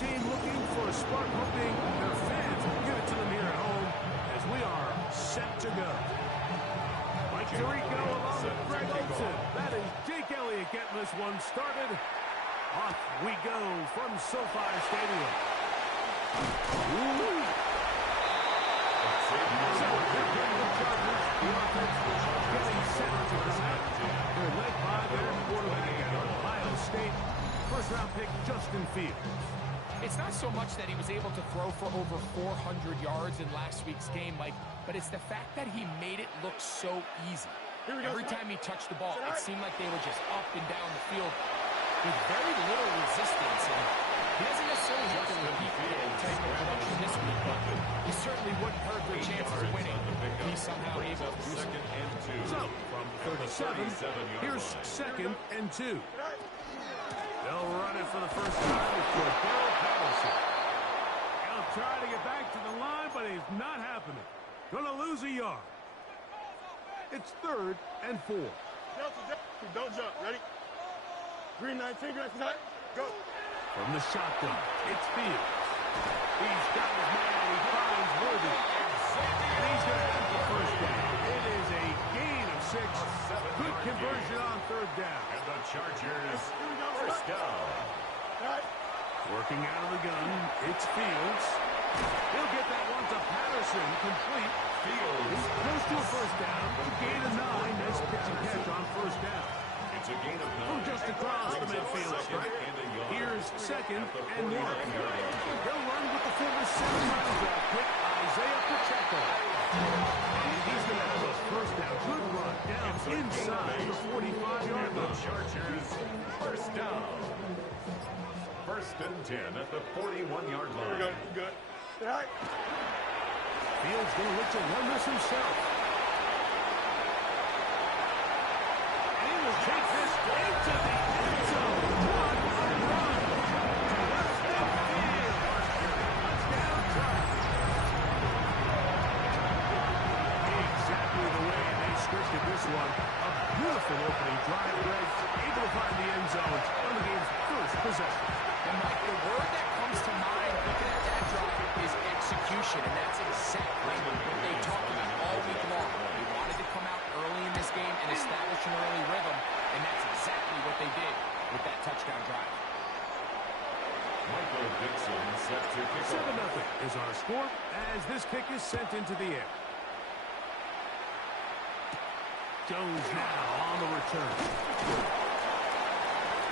team looking for a spark, hoping their fans will give it to them here at home as we are set to go. Mike Tirico along with Greg Olsen. That is Jake Elliott getting this one started. Off we go from SoFi Stadium. Ooh. So they're getting the Chargers. The offense getting set to the snap. They're led by their quarterback at Ohio State. First-round pick, Justin Fields. It's not so much that he was able to throw for over 400 yards in last week's game, Mike, but it's the fact that he made it look so easy. Every time he touched the ball, it seemed like they were just up and down the field with very little resistance. And he doesn't necessarily have to repeat the type of production this week, but he certainly wouldn't hurt their chances of winning if he's somehow able to do so. So, from 37, here's 2nd and 2. They'll run it for the first time with Cordell Patterson. He'll try to get back to the line, but he's not happening. Gonna lose a yard. It's 3rd and 4. Don't jump. Ready? Green 19, green 9. Go. From the shotgun, it's Fields. He's got his man, and he finds Worthy. And he's going to have the first down. It is a gain of 6. Good conversion on 3rd down. And the Chargers, first down. Working out of the gun, it's Fields. He'll get that one to Patterson, complete. Fields Close to a first down. Gain of 9. Nice pitch and catch on first down. It's a gain of 9. From just across the midfield stripe. Here's 2nd and 1. He'll run with the former 7th-round draft pick, Isaiah Pacheco. And he's going to have a first down. Good run down inside the 45-yard line. Chargers, first down. 1st and 10 at the 41-yard line. Good. Fields going to look to run this himself. And he will take this into the end zone. Run. To left field. Touchdown Chargers. Exactly the way they scripted this one. A beautiful opening drive, Greg. Able to find the end zone on the game's first possession. And Mike, the word that comes to mind looking at that drive is execution, and that's exactly what they talked about all week long. They wanted to come out early in this game and establish an early rhythm, and that's exactly what they did with that touchdown drive. Michael Dixon set to kick off. 7-0 is our score as this kick is sent into the air. Jones now on the return.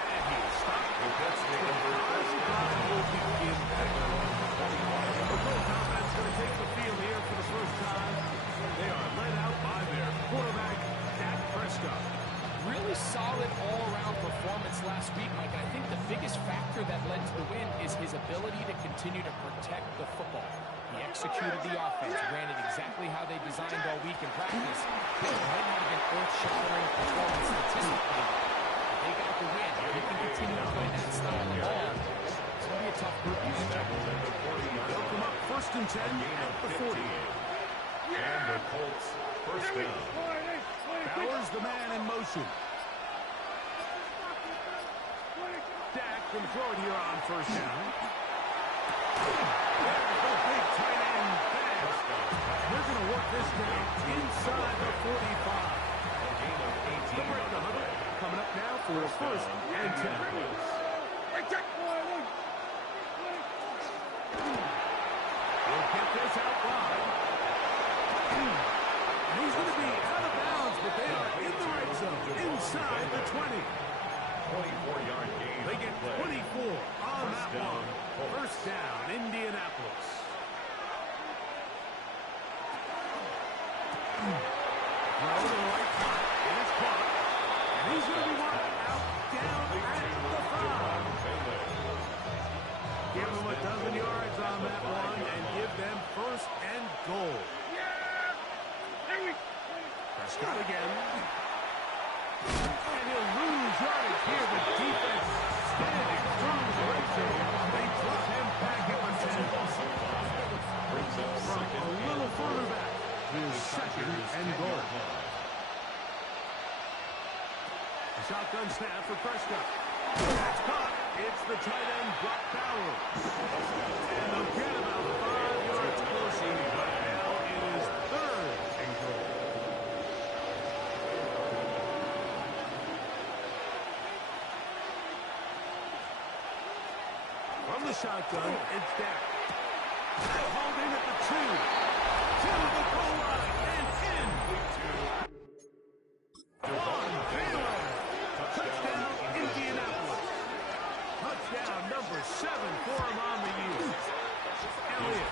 And he's stopped. The Jets take over first down. Will begin back. The Colts offense going to take the field here for the first time. They are led out by their quarterback, Dak Prescott. Really solid all-around performance last week, Mike. I think the biggest factor that led to the win is his ability to continue to protect the football. He executed the offense, ran it exactly how they designed all week in practice. It might not have been earth-shattering performance statistically. They got the win. They can continue to play that style of ball. It's going to be a tough group to stop. They'll come up 1st and 10 at the 40. And the Colts, first down. Bowers the man in motion. Dak can throw it here on first down. There's the big tight end pass. They're going to work this down inside the 45. The break the huddle coming up now for 1st and 10. We'll get this out wide. He's going to be out of bounds, but they are in the red zone, inside the 20. 24-yard gain. They get 24 on that one. First down, Indianapolis. Throw to the right side. It is caught. And he's going to be running out, down at the 5. Give them a dozen yards on that one and give them 1st and goal. Prescott again. And he'll lose yardage here. The defense standing strong as the right zone. They drop him back at the 10. From a little further back. Here's 2nd and goal. A shotgun snap for Prescott. That's caught. It's the tight end, Brock Bowers. And they'll get about 5 yards closer, but now it is 3rd and goal. From the shotgun, it's Dak. Holding at the 2. To the goal line and in. Touchdown, Indianapolis. Touchdown number 7 for him on the year. Elliott,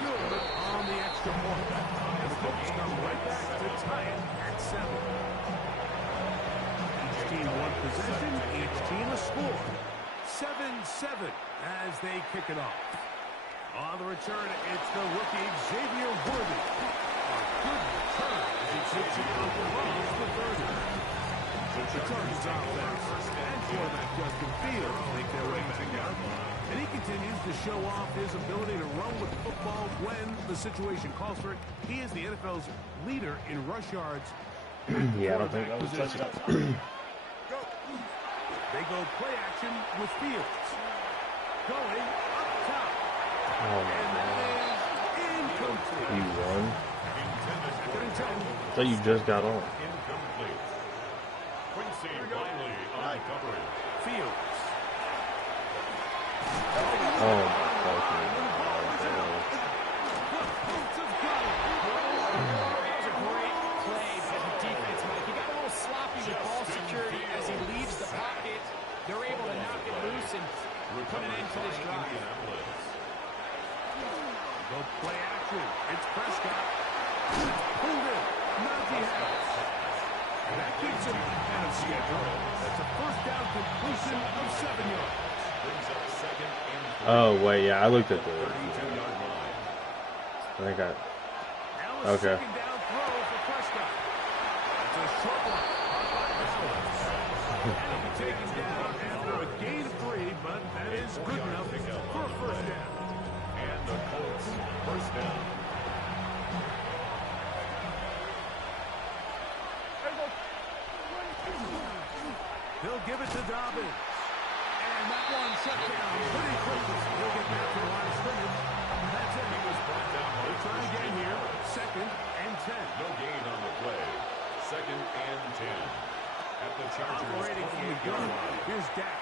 good on the extra point. And the Colts come right back to tie it at 7. Each team one possession, each team a score. 7-7 as they kick it off. On the return, it's the rookie Xavier Worthy. A good return as he takes it across the 30. The Chargers offense and quarterback Justin Fields make their way back out. And he continues to show off his ability to run with the football when the situation calls for it. He is the NFL's leader in rush yards. Yeah, I don't think that was touchdown. They go play action with Fields. Going up top. Oh my And that God. is incomplete. You won? Second and 10. I thought you just got on. Incomplete. Quincy Riley on coverage. Fields. Oh my fucking God. Boots have got it. That was a great play by the defense, Mike. He got a little sloppy with ball security as he leaves the pocket. They're able to knock it loose and put an end to this drive. Go play action. It's Prescott. Pulled in. Najee Harris. And that keeps him ahead of schedule. That's a first down completion of 7 yards. Oh wait, yeah, I looked at the. 32-yard line. I think I. Now a Okay. second down throw for Prescott. That's a short one. And he'll be taken down after a gain of 3, but that is good enough for a first down. And the Colts first down. He'll give it to Dobbins. And that one shut down pretty quickly. He'll get back to the line of scrimmage. That's it. He was brought down. They'll try again here. 2nd and 10. No gain on the play. 2nd and 10. At the Chargers Operating from the 28-yard gun. line. Here's Dak.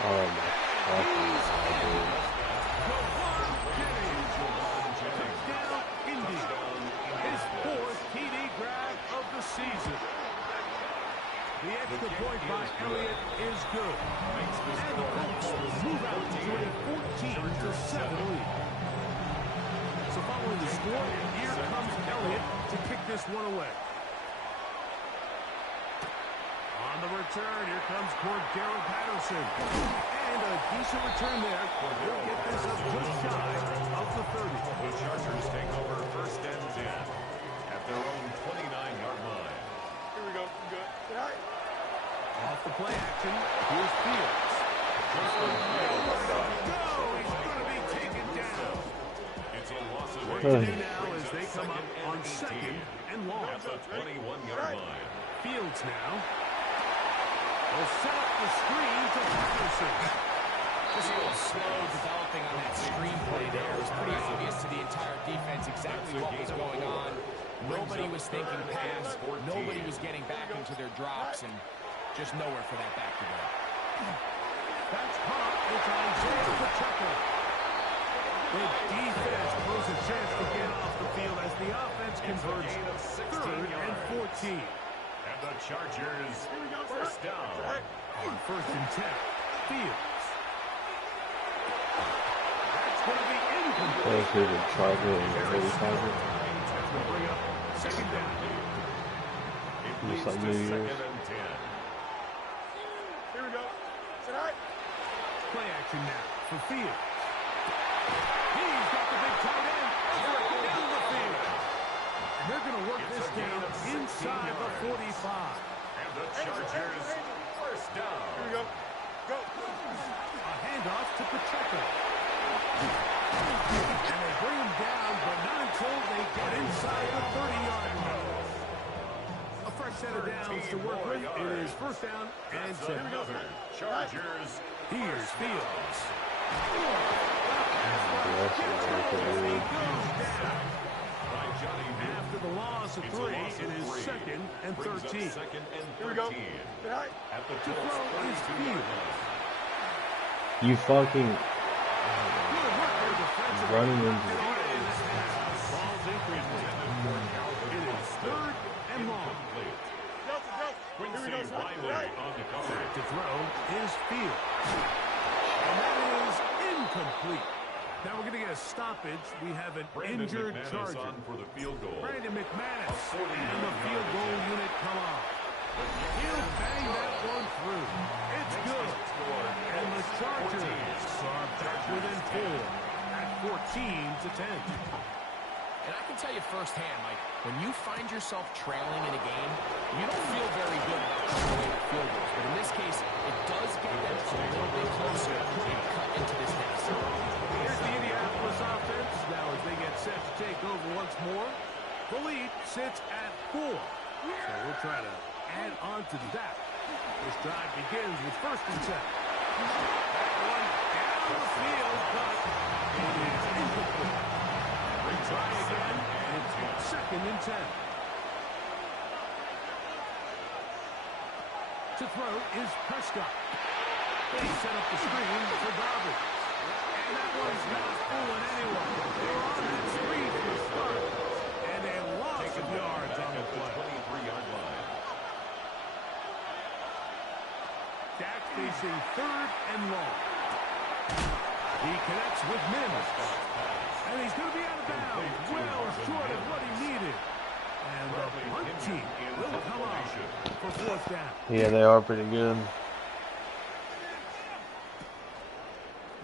Oh my fucking God, Javon Jennings. Touchdown, Indy. His 4th TD grab of the season. The extra point by Elliott is good. And the Colts move out to a 14-7 lead. So following the score, here comes Elliott to kick this one away. On the return, here comes Cordero Patterson. And a decent return there. He'll get this up just shy of the 30. The Chargers take over 1st and 10 at their own 29-yard line. Here we go. Good. All right. Off the play action, here's Fields. Go! He's going to be taken down. It's a loss of What 8. to do now as they come up on 2nd and long. At the 21-yard line. Fields now. Will set up the screen to Patterson. Just a little slow developing on that screen play there. It was pretty obvious to the entire defense exactly what was going on. Nobody was thinking pass. Nobody was getting back into their drops, and just nowhere for that back to go. That's caught. It's Isaiah Pacheco. The defense throws a chance to get off the field as the offense converts 3rd and 14. And the Chargers first down. On 1st and 10, Fields. That's going to be incomplete. That was the Charger and the Holy Charger. That's going to bring up 2nd down. It Just leads like to New Year's. 2nd and 10. Here we go. Tonight. Play action now for Fields. He's got the big tight end. Everett down the field. And they're going to work this down inside the 45. And the Chargers first down. Here we go. Go. A handoff to Pacheco. And they bring him down, but not until they get inside the 30-yard line. A fresh set of downs to work with. It is first down and 10. Chargers. Here's Fields. After the loss of 3, it is second and 13. Here we go. At the To throw is Fields. You fucking running into Ball's incomplete. It is third and long. Quincy Riley on the cover. To throw is Fields. And that is incomplete. Now we're going to get a stoppage. We have an injured McManus Charger. on for the field goal. Brandon McManus and the field goal unit come on. He'll bang that one through. It's good. And the Chargers are back within 4 at 14-10. And I can tell you firsthand, Mike, when you find yourself trailing in a game, you don't feel very good about throwing away field goals. But in this case, it does get them a little bit closer and cut into this deficit. Here's the Indianapolis offense. Now as they get set to take over once more, the lead sits at 4. So we'll try to add on to that. This drive begins with first and 10. That one down the field, but it is incomplete. Try again, and it's second and 10. To throw is Prescott. They set up the screen for Dobbins. And that one's not fooling anyone. They were on that screen from the start, and a loss of yards on the play. 23-yard line. Dak facing third and long. He connects with Mims. And he's going to be out of bounds. Well short of what he needed. And the punt team will come on for fourth down. Yeah, they are pretty good.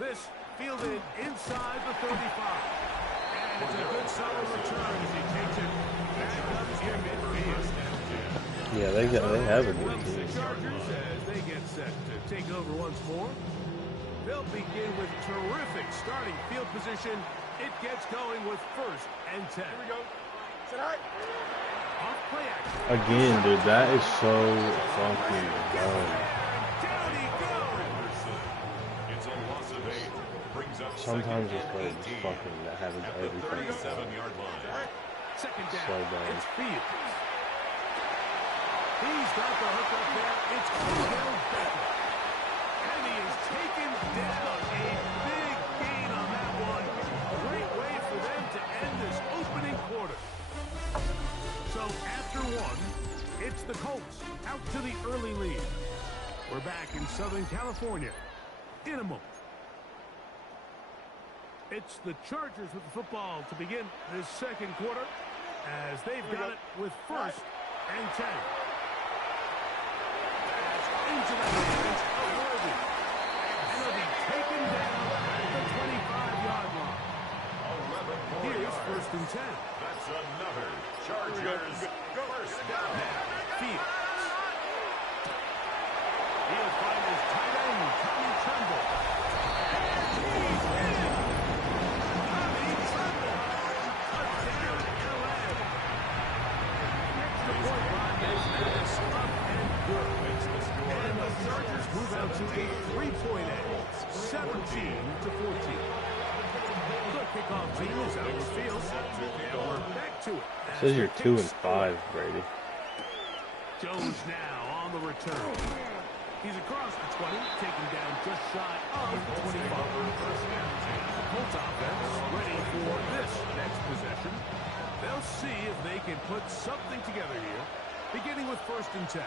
This fielded inside the 35. And it's a good solid return as he takes it back up in midfield. Yeah, they have a good The team. Chargers, as they get set to take over once more, they'll begin with terrific starting field position. It gets going with first and 10. Here we go. Off play action. Again, dude, that is so fucking dumb. Down he goes. It's a loss of 8. Brings up Sometimes second it's like and 18. fucking that happens At the every fucking time. 37-yard line. Second down. So bad. It's Fields. He's got the hook up there. It's Odell Beckham. And he is taken down. A big gain on that one. Great way for them to end this opening quarter. So after one, it's the Colts out to the early lead. We're back in Southern California in a moment. It's the Chargers with the football to begin this second quarter as they've got it with first and 10. Into the hands of Worthy. And he'll be taken down at the 25-yard line. Here's first and 10. That's another Chargers first down. Fields. He'll find his tight end, Tommy Tremble. And he's in. Tommy Tremble. Touchdown, LA. Extra point line is this up and good. And the Chargers move out to a 3-point edge, 17-14. The kickoff team is out of the field. And we're back to it. Says you're 2 and 5, Brady. Jones now on the return. He's across the 20, taken down just shy of the 25. The Colts offense ready for this next possession. They'll see if they can put something together here, beginning with first and 10.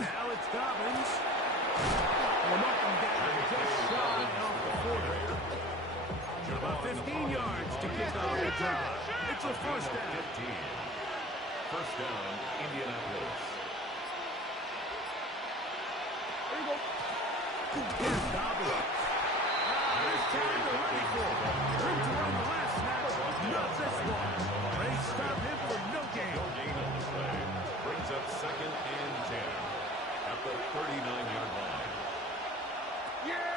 Now it's Dobbins. We're knocking down just shy of the 40. About 15 yards to kick off the drive. It's a first down. 15. First down, Indianapolis. There you go. Here's Dobbins. This time they're ready for it. Room to run the last snap. Not this one. They stop him for no gain. No gain on the play. Brings up second and 10 at the 39-yard line.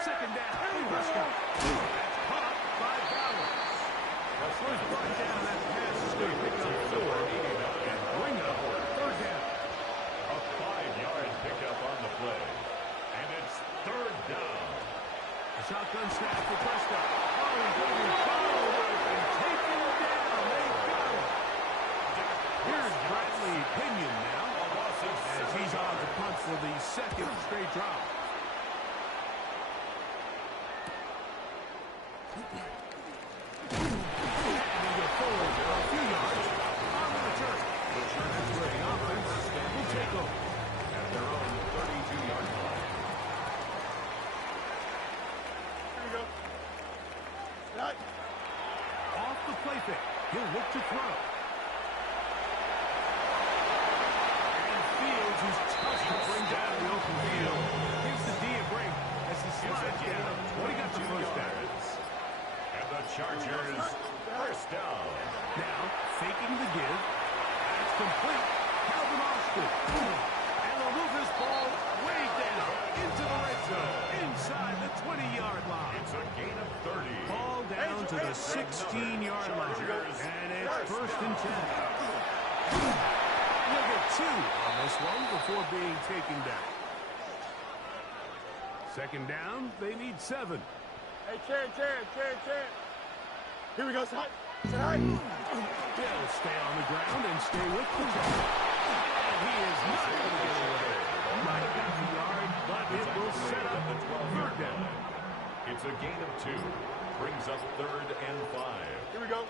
Second down. Prescott. That's caught by Bowers. First brought down that pass is going to pick up 4 and bring up third down. A 5-yard pickup on the play. And it's third down. A shotgun snap for Prescott. Oh, he's going to be followed up and taken down. They got him. Here's Bradley Pinion now, as he's on the punt for the second straight drive. And they go forward a few yards on the return. That's where the offense will take over At their own 32-yard line. Here we go. Right. off the play fake. He'll look to throw. And Fields is tough to bring down the open field. Gives the D a break as he slides down. What he got the first down? And the Chargers first down. Now, faking the give. That's complete. Calvin Austin. And they'll move this ball way down into the red zone. Inside the 20-yard line. It's a gain of 30. Ball down to the 16-yard line. And it's first and 10. Look at 2 on this one before being taken down. Second down, they need 7. Hey, Ken. Here we go, son. Tonight. They'll stay on the ground and stay with the ball. And he is not going to get away. Might have got the yard, but it will set up the 12-yard down. It's a gain of 2. Brings up third and 5. Here we go.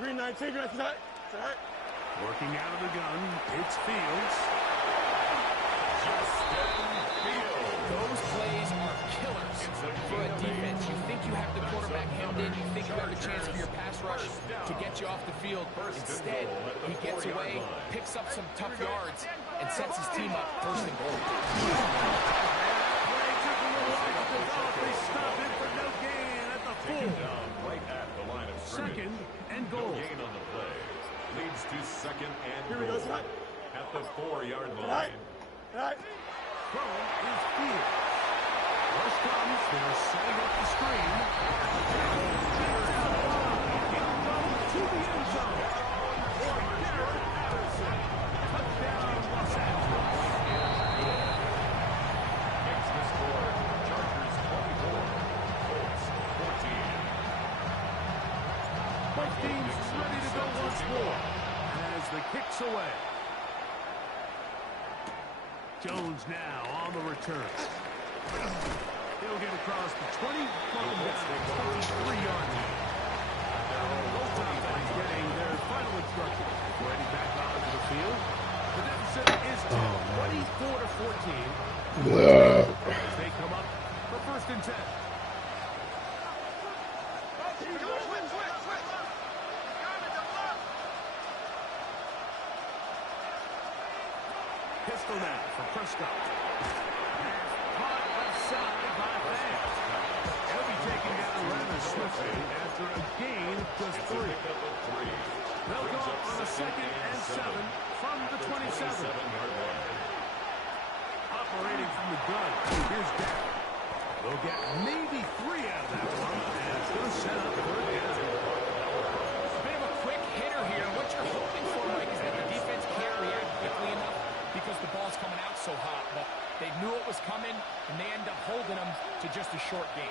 Green 19, green tonight. Working out of the gun, it's Fields. Justin Fields. Those plays are killers for a defense. You think you have the quarterback hemmed in. You think you have a chance for your pass rush to get you off the field. Instead, he gets away, picks up some tough yards, and sets his team up first and goal. They stop it for no gain at the Taken 4. down right at the line of scrimmage. Second and No goal. gain on the play. Leads to second and Here we go, goal. son. At the 4-yard line. Tonight. Throw is Fields. Rush comes. They're setting up the screen. He'll go to the end zone. For Garrett Patterson. Touchdown, Los Angeles. Makes the score. Chargers 24. Colts 14. Both teams ready to go once more as the kick's away. Jones now on the return. He'll get across the 20, going down to the 23-yard line. Both offenses getting their final instructions. Heading back onto the field. The deficit is 24-14. As they come up for first and 10. Pistol now for Prescott. Caught outside by Vance. He'll be taken down rather swiftly after a gain of just 3. They'll go on a second and 7 from the 27. Operating from the gun. Here's Dak. They'll get maybe 3 out of that one. And it's going to set up third down. Bit of a quick hitter here. What you're hoping for, Mike, is that the defense can't react quickly enough because the ball's coming out so hot. But they knew it was coming, and they end up holding them to just a short game.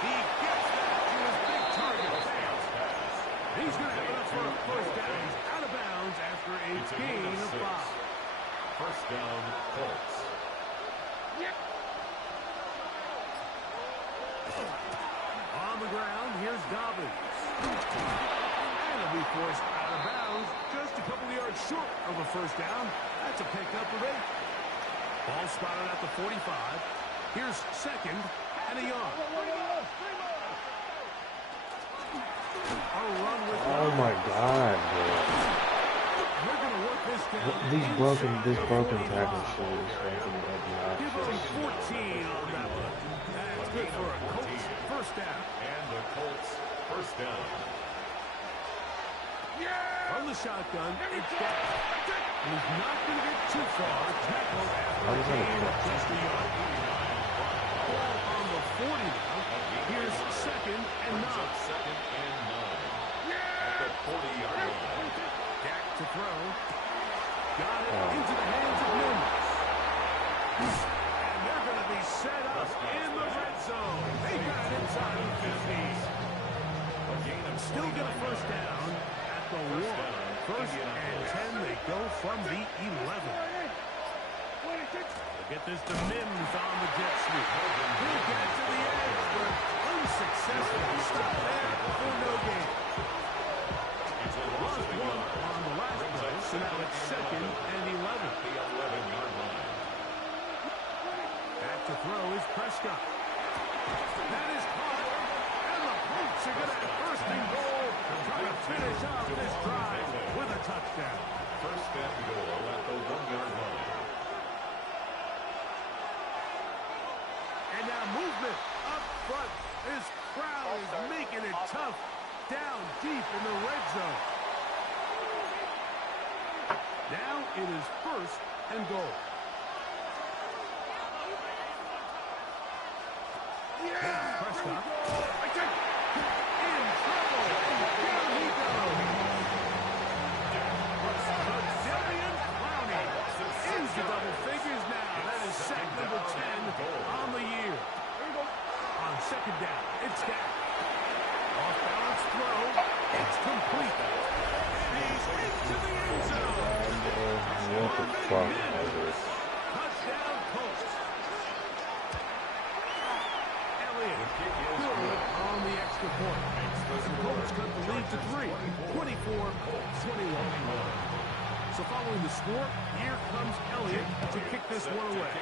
He gets that to his big target. He's going to have enough for a first down. He's out of bounds after a gain of 5. First down, Colts. On the ground, here's Dobbins. And he'll be forced out of bounds just a couple of yards short of a first down. That's a pickup of 8. Ball spotted at the 45. Here's second and a yard. Oh my God, bro. We're going to work this down. This broken tackle shit is fucking Give obnoxious. him 14 on that one. That's good for a Colts first down. And the Colts first down. From the shotgun, it's Dak. He's not going to get too far. Tackled after a gain of just a yard. Ball on the 40 now. Here's second and 9. still get a first down at the 1. First and 10, they go from the 11. Get this to Mims on the jet sweep. He'll get to the edge, but unsuccessful. Stop there for no gain. Lost 1 on the last play, so now it's 2nd and 11. The 11-yard line. Back to throw is Prescott. That is caught, and the Colts are going to have first and goal, trying to finish off this drive with a touchdown. First and goal at the 1-yard line. And now movement up front. This crowd is making it tough down deep in the red zone. Now it is first and goal. Now Prescott. In trouble. Down he goes. Brazilian Clowney into double figures now. That is sack number 10 on the year. On second down, it's down. Off-balance throw. It's complete. And he's into the end zone. What the fuck is this? Touchdown, Colts. Elliott good on the extra point. The Colts cut the lead to 3, 24-21. So following the score, here comes Elliott to kick this one away.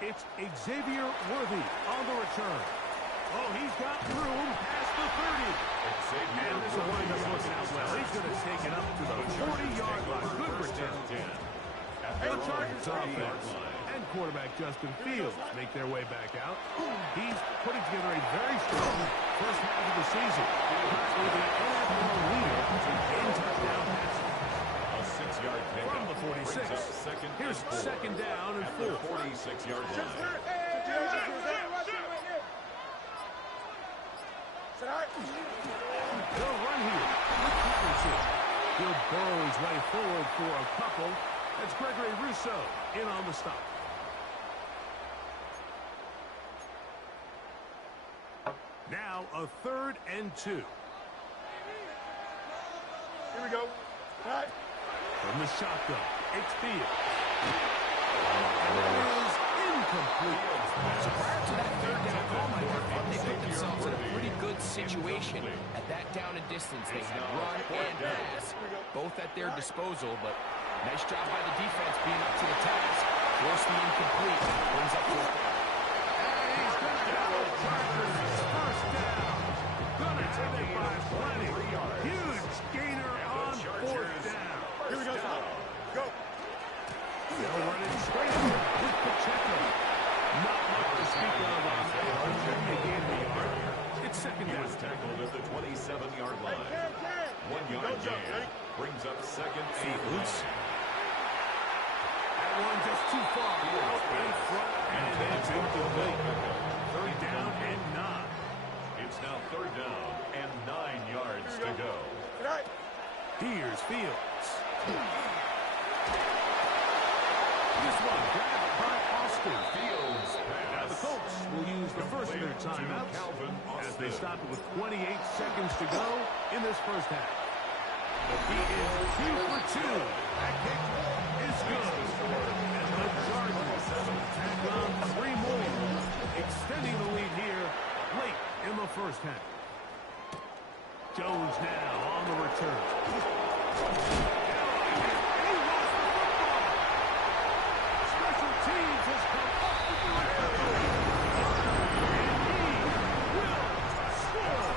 It's Xavier Worthy on the return. Oh, he's got room past the 30. And this will wind up working out well. He's going to take it up to the 40-yard line. Good return. The Chargers offense and quarterback Justin Fields make their way back out. He's putting together a very strong first half of the season. Currently the NFL leader in touchdown passing. A 6-yard pickup. From the 46. Here's second down and 4. 46-yard line. They'll run here with Patterson. He'll burrow his way forward for a couple. That's Gregory Rousseau in on the stop. Now a 3rd and 2. Here we go. Right. From the shotgun, it's Fields. And it is incomplete. So prior to that third down call, Mike, I thought they put themselves in a pretty good situation at that down and distance. They had run and pass, both at their disposal, but nice job by the defense being up to the task. Force the incomplete. Brings up 4th down. And he's going to have a Chargers first down. Going to have it by plenty. Huge gainer on 4th down. Here we go. Go. They'll run it straight with Pacheco. Not much to speak of on that. They gain the yard. It's second He down. was tackled at the 27-yard line. 1-yard gain brings up second and Fields. That one just too far. Out in front, and it's incomplete. 3rd down and 9. It's now 3rd down and 9 yards to go. Here's Fields. This one grabbed by Austin. Fields Now the pass. Colts will use the first of their timeouts as they stop it with 28 seconds to go in this first half. He is 2 for 2. That kick is good. And the Chargers tack on 3 more, extending the lead here late in the first half. Jones now on the return. Special teams has come up with the recovery. And he will score.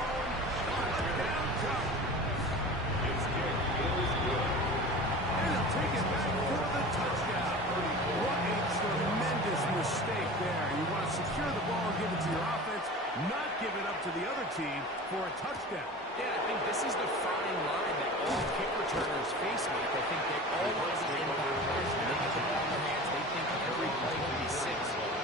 Touchdown, Chargers. His kick is good. And he'll take it back for the touchdown. What a tremendous mistake there. You want to secure the ball, give it to your offense, not give it up to the other team for a touchdown. Yeah, I think this is the fine line that all kick returners face, Mike. I think they all want to be impact players. When they get the ball in their hands, they think every play can be 6.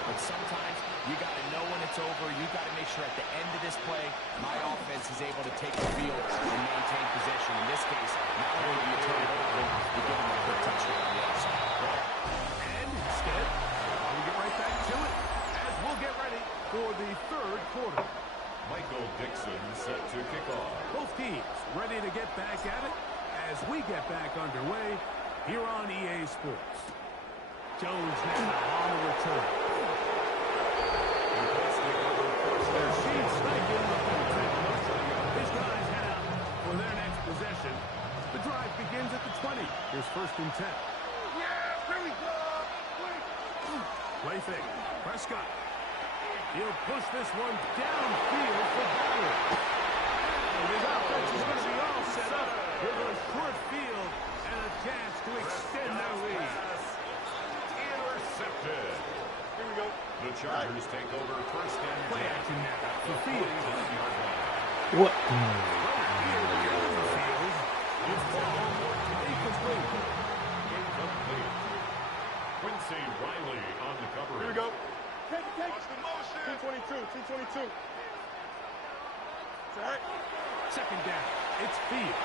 But sometimes you got to know when it's over. You got to make sure at the end of this play, my offense is able to take the field and maintain possession. In this case, not only do you turn it over, you give them a quick touchdown on the other side. And instead, we'll get right back to it as we'll get ready for the 3rd quarter. Michael Dixon set to kick off. Both teams ready to get back at it as we get back underway here on EA Sports. Jones now on the return. There's Shane Steichen. His guys head out for their next possession. The drive begins at the 20. Here's 1st and 10. Play fake. Prescott. He'll push this one downfield for Ballard. And his offense is going to be all set up with a short field and a chance to extend their lead. Intercepted. Here we go. The Chargers take over 1st and 10. Play action now for Field. What? Quincy Riley on the coverage. Here we go. Take. T22. Set. 2nd down. It's Field.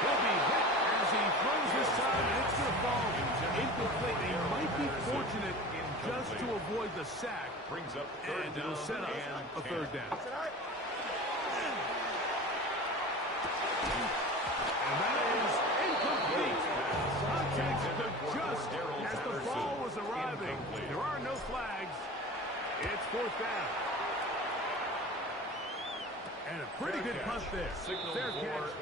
He'll be hit as he throws this side, and it's going to fall incomplete. He might be fortunate just to avoid the sack. Brings up And it'll set up a 3rd down. And that is incomplete. Contact just as the ball was arriving. There are no flags. It's 4th down. And a pretty good punt there. Fair catch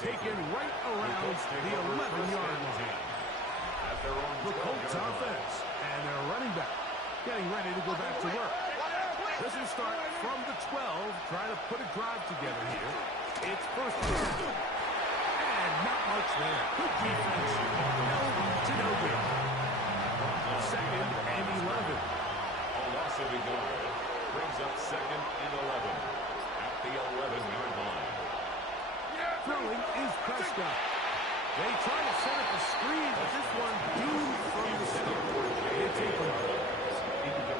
taken right around the 11-yard line. The Colts offense and their running back getting ready to go back to work. This will start from the 12, trying to put a drive together here. It's 1st down. And not much there. Good defense. To no good. 2nd and 11. A loss of a yard brings up 2nd and 11 at the 11-yard line. Throwing is Prescott. They try to set up a screen, but this one doomed from the center. It's incomplete.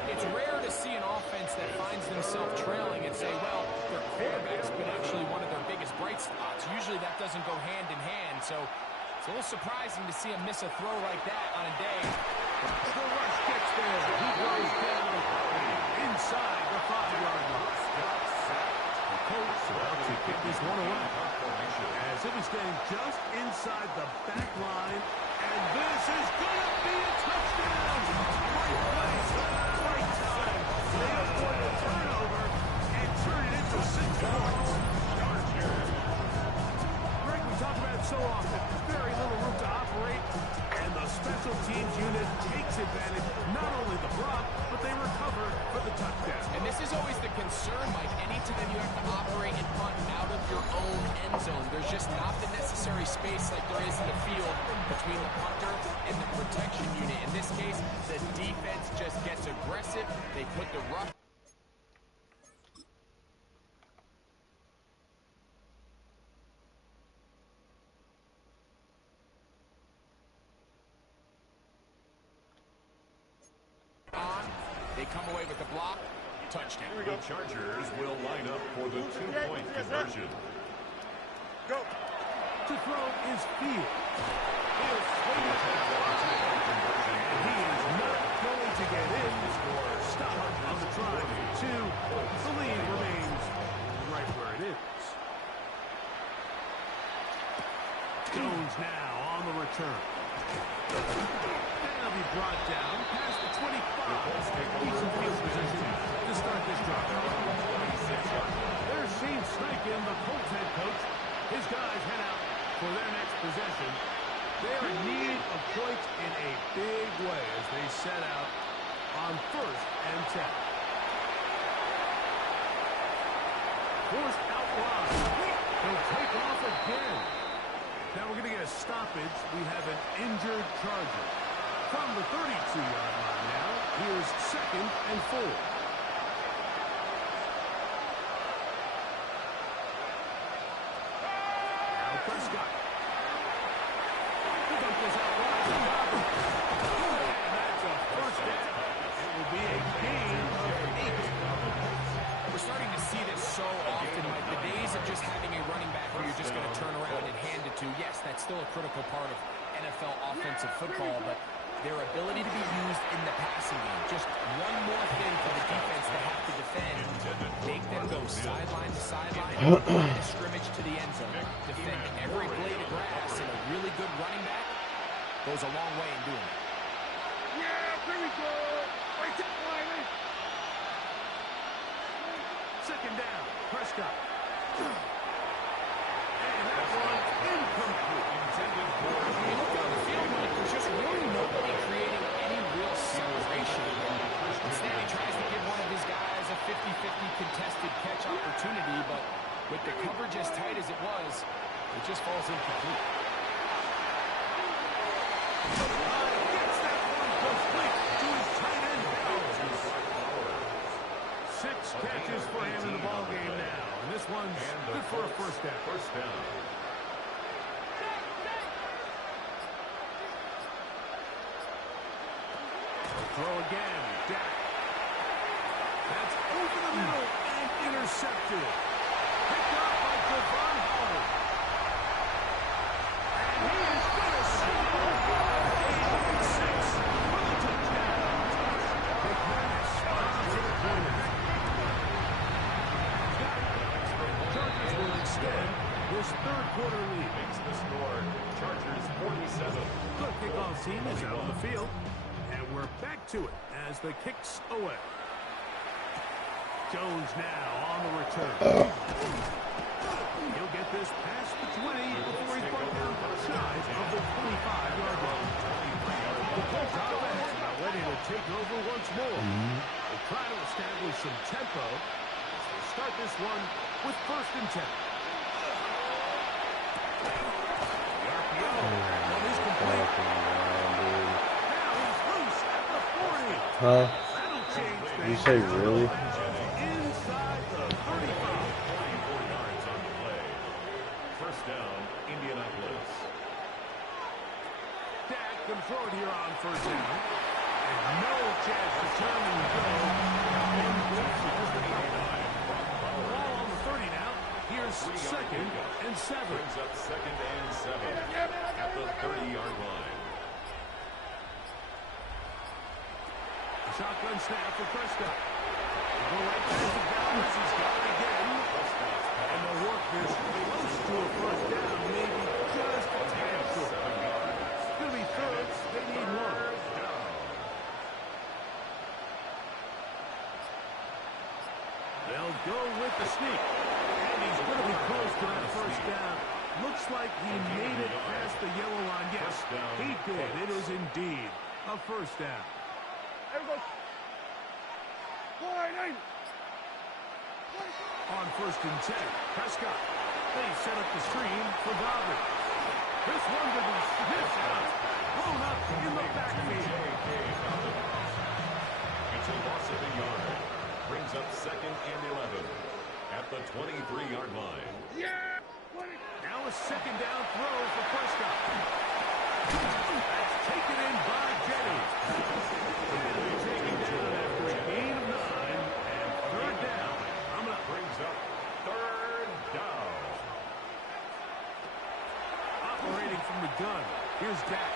It's rare to see an offense that finds themselves trailing and say, well, their quarterback's been actually one of their biggest bright spots. Usually that doesn't go hand in hand, so it's a little surprising to see him miss a throw like that on a day. The rush gets there. He goes down inside the 5-yard line. The Colts about to kick this one away. As it was getting just inside the back line, and this is going to be a touchdown. Right place, right time. They avoid a turnover and turn it into 6 points. Greg, we talk about it so often. Very little room to operate, and the special teams unit takes advantage. Not only the block, but they recover for the touchdown. And this is always the concern, Mike. Anytime you have to operate and punt out of your own end zone, there's just not the necessary space like there is in the field between the punter and the protection unit. In this case, the defense just gets aggressive. They put the rough. They come away with the block. Touchdown. The Chargers will line up for the 2-point conversion. Go. To throw is Field. He'll swing it. And he is not going to get in. Stop on the drive. 2. The lead remains right where it is. Jones now on the return. That'll be brought down past the 25. Decent field position to start this drive. There's Shane Steichen, the Colts head coach. His guys head out for their next possession. They are in need of points in a big way as they set out on 1st and 10. Forced out wide. He'll take off again. Now we're going to get a stoppage. We have an injured Charger. From the 32-yard line now, here's 2nd and 4. Now Prescott. He dumped this out wide. And that's a 1st down. It will be a gain of 8. We're starting to see this so often, Mike. The days of just having a running back where you're just going to turn around and hand it to, yes, that's still a critical part of NFL offensive football, but their ability to be used in the passing game, just one more thing for the defense to have to defend, make them go sideline to sideline, line of scrimmage to the end zone. Defend every blade of grass, and a really good running back goes a long way in doing it. Yeah, here we go. Right to the line. Second down, Prescott. And that one incomplete. Intended for. When you look down the field, Mike, there's just really nobody creating any real separation. Instead, he tries to give one of his guys a 50-50 contested catch opportunity, but with the coverage as tight as it was, it just falls incomplete. Gets that one complete to his tight end. 6 catches for him in the ball game now. And this one's good for a first down. First down. Throw again. Dak. That's over the middle and intercepted. Picked up by Devon Howard. And he is going to score. 8-6 for the touchdown. McManus finds the point. Chargers will extend this third quarter lead. Makes the score. Chargers 47. The kickoff team is out on the field. And we're back to it as the kicks away. Jones now on the return. He'll get this past the 20 before he's brought down shy of the 25-yard line. The Colts offense now ready to take over once more. They'll try to establish some tempo. They'll start this one with 1st and 10. The RPO. One is complete. Huh? That'll change Did you things. say really? Inside the 35. 34 yards on the play. First down, Indianapolis. Dak can throw it here on 1st down. And no chance to turn and go. Ball on the 30 now. Here's 2nd and 7. Brings up 2nd and 7 at the 30-yard line. Shotgun snap for Prescott. Go right past the balance. He's got it again. And they'll work this close to a 1st down. Maybe just a tad short. It's going to be 3rd. They need 1. They'll go with the sneak. And he's going to be close to that 1st down. Looks like he made it past the yellow line. Yes, he did. It is indeed a 1st down. On 1st and 10, Prescott. They set up the screen for Dobbins. This one to be sniffed out. Thrown up in the backfield. It's a loss of a yard. Brings up 2nd and 11 at the 23-yard line. Yeah! Now a 2nd down throw for Prescott. That's taken in by Jennings. And they take it down after a gain of 9 and 3rd down. Brings up 3rd down. Operating from the gun. Here's Dak.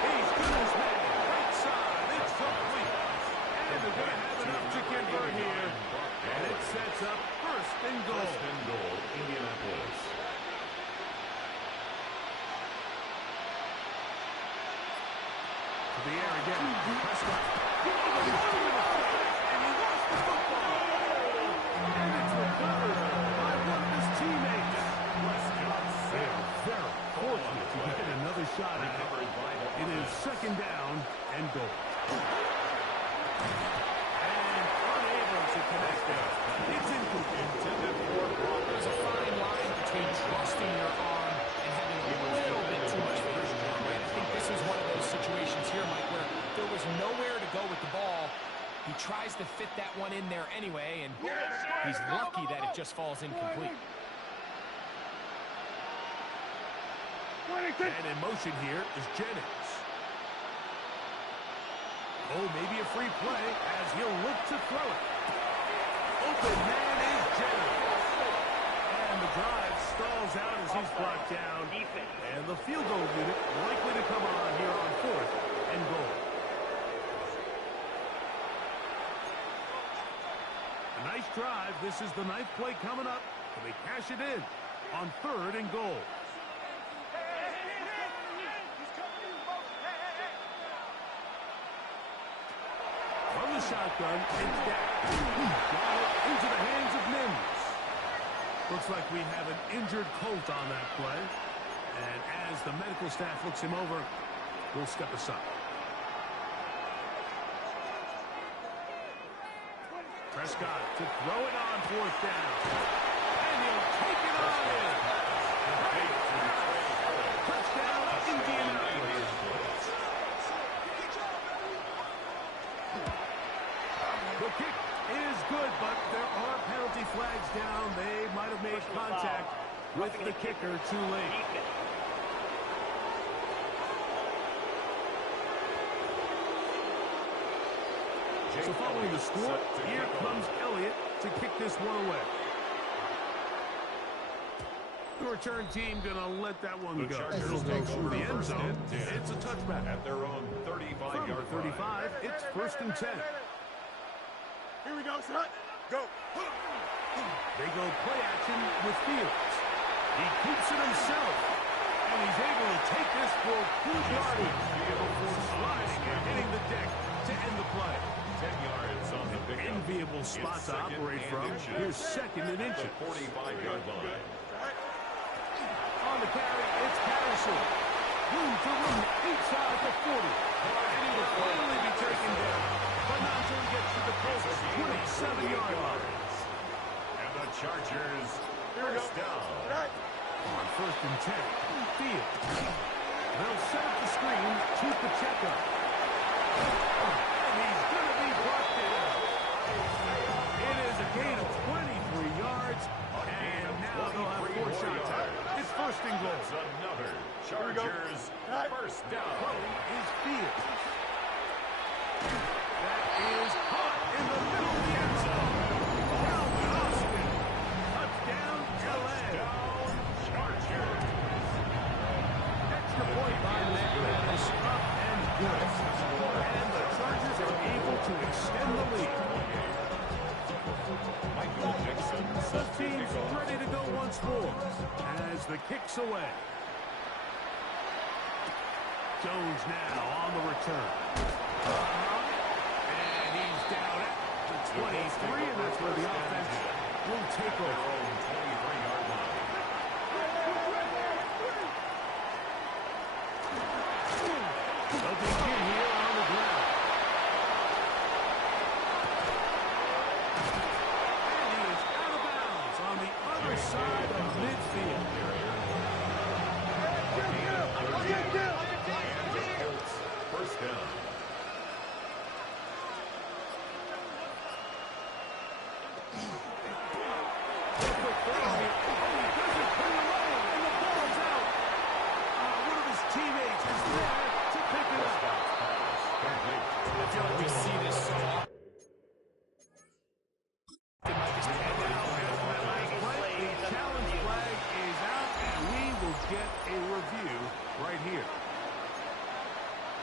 He's got his man. Right side. It's complete. And they're going to have enough to convert here. And it sets up 1st and goal. 1st and goal, Indianapolis. To the air again. Prescott. And he lost the football. And it's recovered by one of his teammates. They are very fortunate to get another shot at it. It is 2nd down and goal. And unable to connect there. It's incomplete. There's a fine line between trusting your arm and having a little bit too much vision. Right? I think this is one of those situations here, Mike, where there was nowhere to go with the ball. He tries to fit that one in there anyway, and he's lucky that it just falls incomplete. And in motion here is Jennings. Oh, maybe a free play as he'll look to throw it. Open man is Jennings. And the drive stalls out as he's brought down. And the field goal unit likely to come on here on 4th and goal. A nice drive. This is the 9th play coming up. And they cash it in on 3rd and goal. From the shotgun, it's down. Got it into the hands of Mims. Looks like we have an injured Colt on that play. And as the medical staff looks him over, we'll step aside. Prescott to throw it on 4th down. And he'll take it on in. Touchdown, Indianapolis. The kick is good, but there are penalty flags down. They might have made contact with the kicker too late. So following the score, here comes Elliott to kick this one away. The return team going to let that one go. It'll go through the end zone. It's a touchback. At their own 35-yard From the 35, it's 1st and 10. Here we go, son. Go. They go play action with Fields. He keeps it himself. And he's able to take this for good yardage before sliding and hitting the deck to end the play. 10 yards on the pickup. Enviable spot to operate from. Here's 2nd and inches. 45-yard line. On the carry, it's Patterson. Room to room, inside the 40. And he will finally be taken down. But not until he gets to the close 27-yard line. And the Chargers first down. On 1st and 10, Fields. They'll set up the screen to Pacheco. And he's going to be brought down. It is a gain of 23 yards. And now they'll have 4 shots at it. It's 1st and goal. That's another Chargers first down. Throwing is Fields. That is caught in the middle of the end zone. Calvin Austin. Touchdown, LA. Chargers. Extra point by Matt Madden. Up and good. And the Chargers are able to extend the lead. Michael Dixon The team's ready to go once more as the kick's away. Jones now on the return. And he's down at the 23, and that's where the offense will take over. 23-yard line. They'll begin here on the ground. And he is out of bounds on the other side of midfield. First down. Teammates is there to pick it up. I feel like we see this so often. They might just hand it out. The challenge flag is out, and we will get a review right here.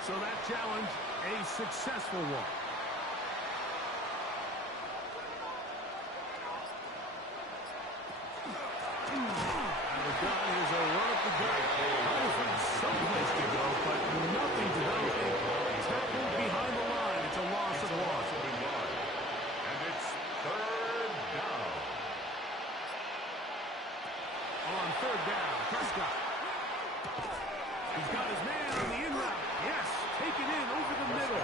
So that challenge, a successful one. The gun is a run up the gut. Trying to find someplace to go, but nothing developing. Tackled behind the line. It's a loss of one. And it's 3rd down. On 3rd down, Prescott. He's got his man on the in route. Yes, take it in over the middle.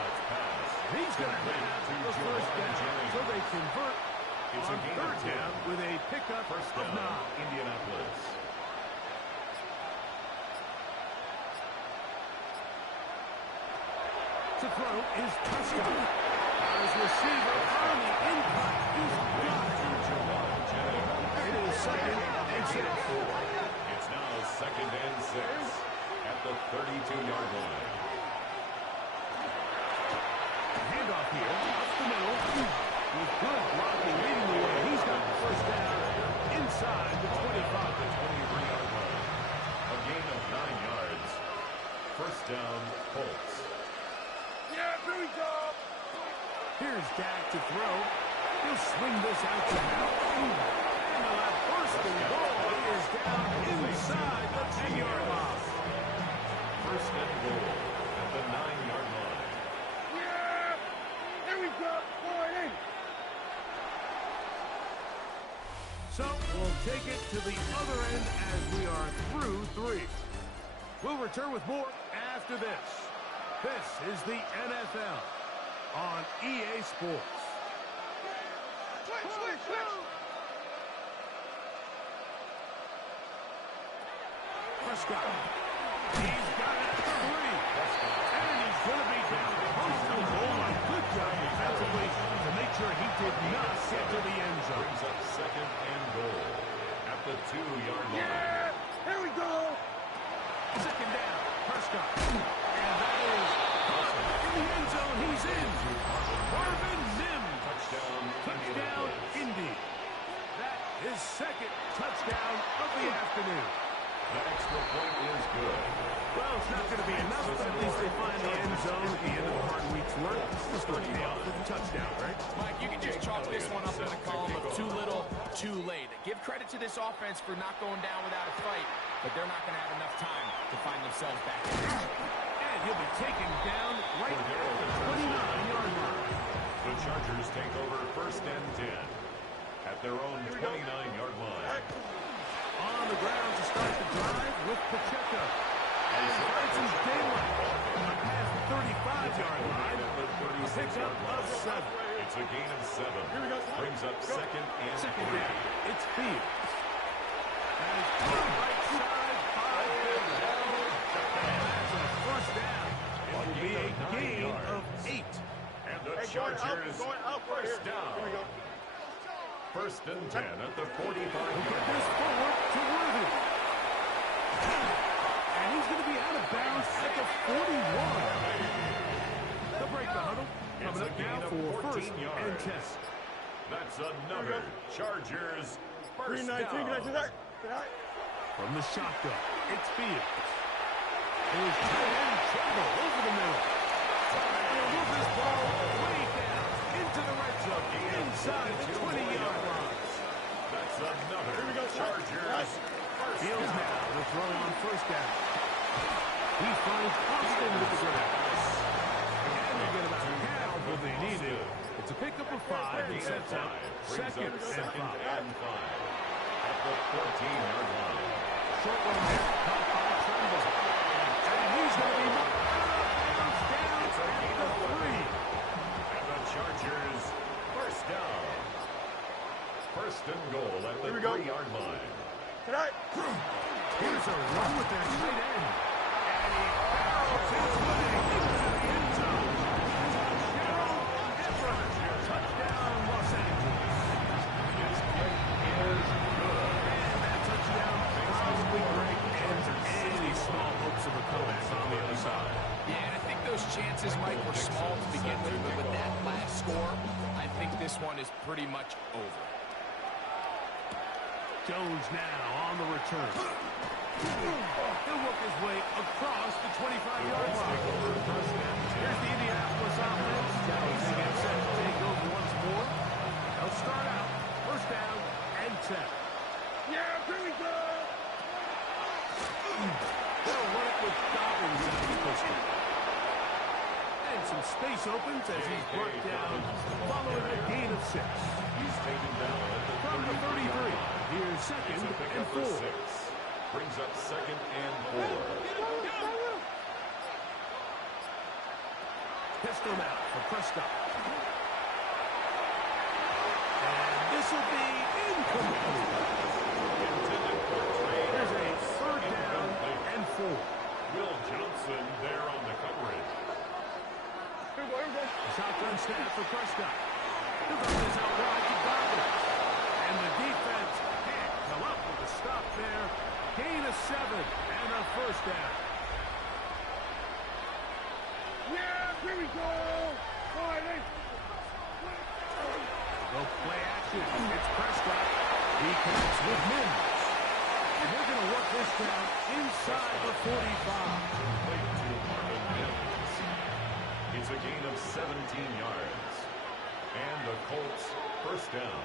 He's going to have the 1st down. So they convert on 3rd down with a pickup of 9. Indianapolis. To throw is Prescott. His receiver on the impact is got it. It is 2nd and 6. It's now 2nd and 6 at the 32-yard line. Handoff here, up the middle. With good blocking leading the way. He's got the 1st down inside the 25. 23-yard line. A gain of 9 yards. First down, Colts. Yeah, here we go. Here's Dak to throw. He'll swing this out to now. And that first and goal is down inside the 10-yard line. First and goal at the 9-yard line. Yeah! There we go. Forward in. So we'll take it to the other end as we are through 3. We'll return with more after this. This is the NFL on EA Sports. Switch. Prescott. He's got it at 3. And he's going to be down close to the goal line. Good job defensively to make sure he did not get to the end zone. Brings up second and goal at the 2-yard line. Yeah! Here we go. Second down. Prescott. And that is in the end zone. He's in. Marvin Mims. Touchdown, Indy. That is second touchdown of the afternoon. That extra point is good. Well, it's not going to be enough, but at least they find the end zone at the end of the hard week's work. This is going to pay off with a touchdown, right? Mike, you can just chalk this one up in a column of too little, too late. Give credit to this offense for not going down without a fight, but they're not going to have enough time to find themselves back in action. And he'll be taken down right at the 29-yard line. The Chargers take over first and 10 at their own 29-yard line. On the ground to start the drive with Pacheco. And he finds some daylight past the 35-yard line. A pickup of 7. It's a gain of 7. Brings up second and 3. Down. It's Fields. That is caught right side by Fields. And that's a first down. It will be a gain of 8. And the Chargers first down. Here we go. First and 10 at the 45. Put this forward to Worthy. And he's going to be out of bounds at the 41. They'll break the huddle. Coming up now for first and 10. That's another Chargers first 319. down. From the shotgun, it's Fields. His tight end Tremble over the middle. He'll move this ball way down into the red zone, inside the 20-yard line. That's another Chargers first Fields down. now will throw on first down. He finds Austin with the grab. And they get about half of what they needed. It's a pickup of 5 and sets up second and 5. At the 14-yard line. Short one there, caught by Tremble. And he's going to be knocked out of bounds down at the 3. And the Chargers first down. First and goal at the 3-yard line. Here's a run with that tight end. And he barrels his way into the end zone. Touchdown, Los Angeles. His kick is good. And that touchdown possibly great ends any small hopes of a comeback on the other side. Yeah, and I think those chances, Mike, were small to begin with, but with that last score, I think this one is pretty much over. Jones now on the return. He'll work his way across the 25-yard line. Here's the Indianapolis offense. Now he's going to get set to take over once more. They'll start out first down and 10. Yeah, here we go. They'll run it with Dobbins out of the pistol. And some space opens as he's brought down following a gain of 6. He's taken down at the From the 33, here's second It's a pickup and 4. of 6. Brings up second and 4. Pistol now for Prescott. And this will be incomplete. There's a third down and 4. Will Johnson there on the coverage. Shotgun snap for Prescott. He'll run this out wide to Dobbins. And the defense can't come up with a stop there. Gain of 7 and a first down. Yeah, here we go. Go play action. It's Prescott. He connects with Mims. And they're going to work this down inside the 45. It's a gain of 17 yards. And the Colts first down.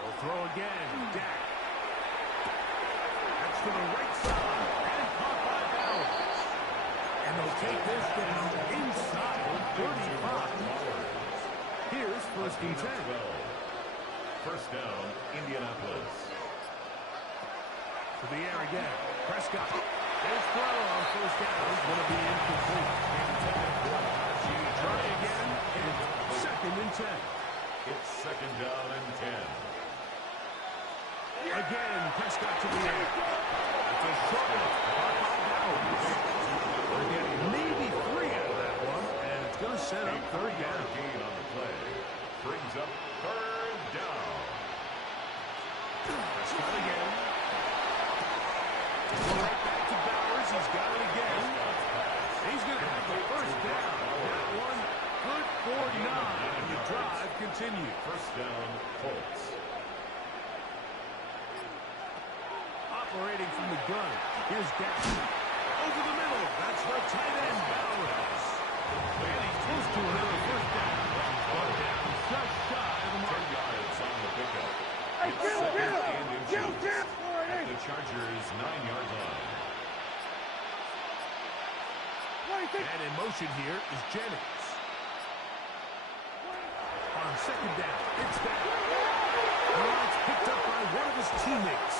They'll throw again. Dak. That's to the right side. And caught by Bowers. And they'll take this down inside 35. Here's first and 10. First down, Indianapolis. To the air again. Prescott. His throw on first down is going to be incomplete. Try again. It's second and 10. It's second down and 10. Again, Prescott to the air. It's a short one. Caught by Bowers. We're getting maybe 3 out of that one, and it's going to set up third down. Gain on the play. Brings up third down. Prescott again. Right back to Bowers. He's got it again. He's going to have the first down. That one good for 9. And the drive continues. First down, Colts. Operating from the gun. Here's Dak. Over the middle. That's the tight end, Bowers. And he's close to another first down. Brought down just shy of the mark. 10 yards on the pickup. Hey, Second and inches. Jim! At the Chargers' 9-yard line. And in motion here is Jennings. On second down, it's Dak. Now it's picked up by one of his teammates.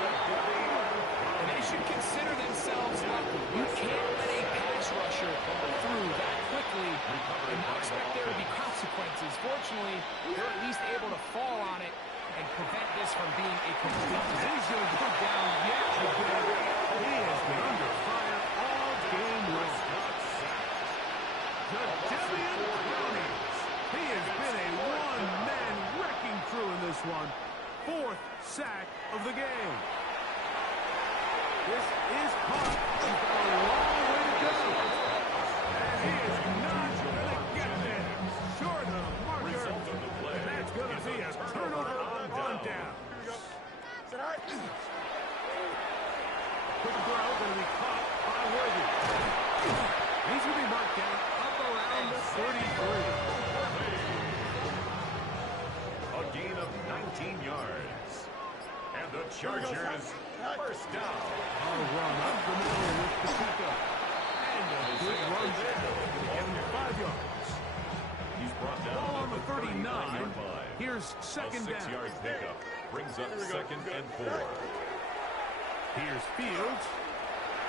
And they should consider themselves lucky. You can't let a pass rusher through that quickly and not expect there to be consequences. Fortunately, they're at least able to fall on it and prevent this from being a complete disaster. He's going to go down yet again. He has been under fire all game long. The Devian Brownies. He has been a one-man wrecking crew in this one. 4th sack of the game. This is caught. He's got a long way to go. And he is not going to get there. Short of the marker. Result of the play. And that's going to be a turnover on down. Quick throw going to be caught by Worthy. He's going to be marked down up around the 33. A gain of 19 yards. And the Chargers first down. A run up the middle with Pacheco. And a good run there. Give him 5 yards. He's brought down Ball on at the 39. 39-yard line. Here's A second down. 6-yard pickup brings up second and 4. Here's Fields.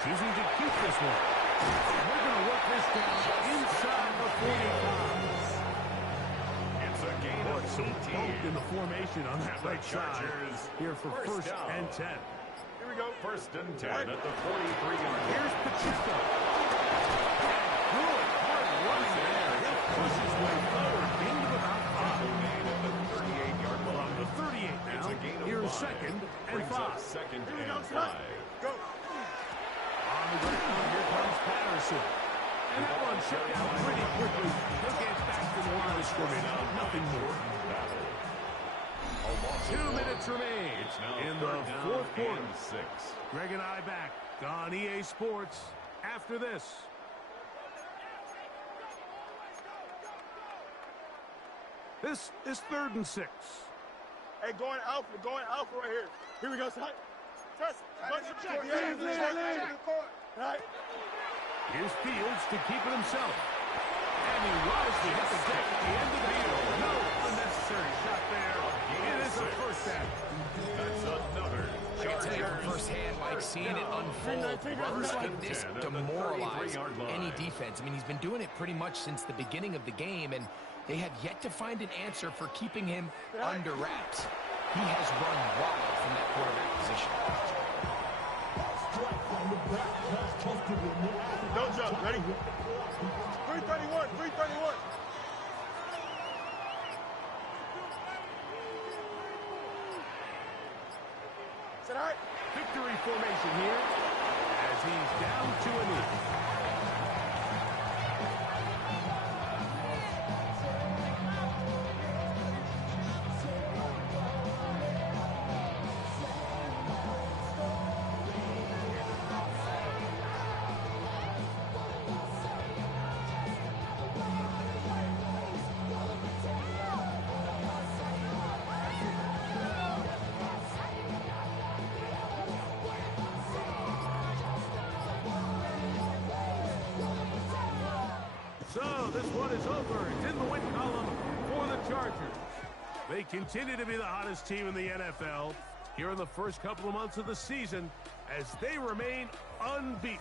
Choosing to keep this one. And we're going to work this down inside the 45. It's a gain of Some bump 18. in the formation on that right side. Chargers Here for first down. and 10. Here we go. First and 10 at the 43-yard Here's line. Pacheco. Good, hard running there. He'll push his way forward into about 5. Gain at the 38-yard On line. the 38 now. It's a gain of Here's 5. second and Brings up 5. second Here we go, and son. 5. Go. On the ground, here comes Patterson. And that one shut down pretty quickly. He'll get back to the line of scrimmage. Nothing more. 2 minutes remain It's now in the third down 4th quarter. and 6. Greg and I back on EA Sports after this. This is 3rd and 6. Hey, going alpha right here. Here we go, son. Test. Check. Right. Here's Fields to keep it himself. And he wisely hit the deck at the end of the field. No unnecessary shot there. It is a first down. That's another. I can tell you from firsthand, Mike, seeing it unfold, runs like this demoralize any defense. I mean, he's been doing it pretty much since the beginning of the game, and they have yet to find an answer for keeping him under wraps. He has run wild from that quarterback position. Don't jump. Ready? 331. 331. Is that all right? Victory formation here as he's down to a knee. So this one is over. It's in the win column for the Chargers. They continue to be the hottest team in the NFL here in the first couple of months of the season as they remain unbeaten.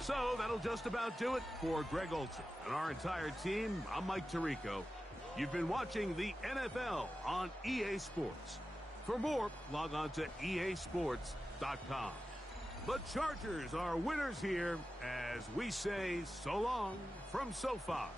So that'll just about do it for Greg Olson and our entire team. I'm Mike Tirico. You've been watching the NFL on EA Sports. For more, log on to easports.com. The Chargers are winners here as we say so long from SoFi.